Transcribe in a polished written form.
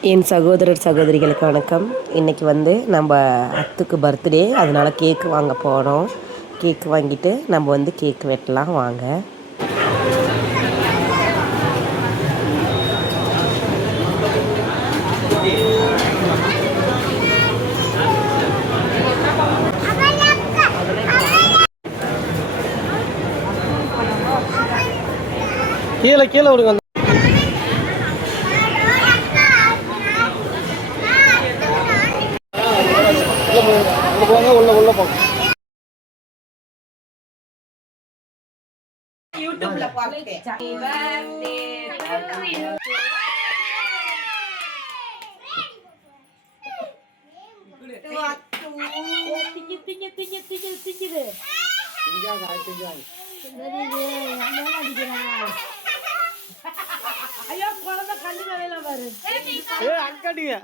என் சகோதரர் சகோதரிகளுக்கு வணக்கம். இன்றைக்கி நம்ம அத்துக்கு பர்த்டே, அதனால் கேக்கு வாங்க போகிறோம். கேக்கு வாங்கிட்டு நம்ம கேக்கு வெட்டலாம் வாங்க. கீழே கீழே விடுங்க. போங்க உள்ள போங்க. யூடியூப்ல பார்த்தேன். ஐயோ குழந்தை கண்டு வேலை பாரு. அங்கடிங்க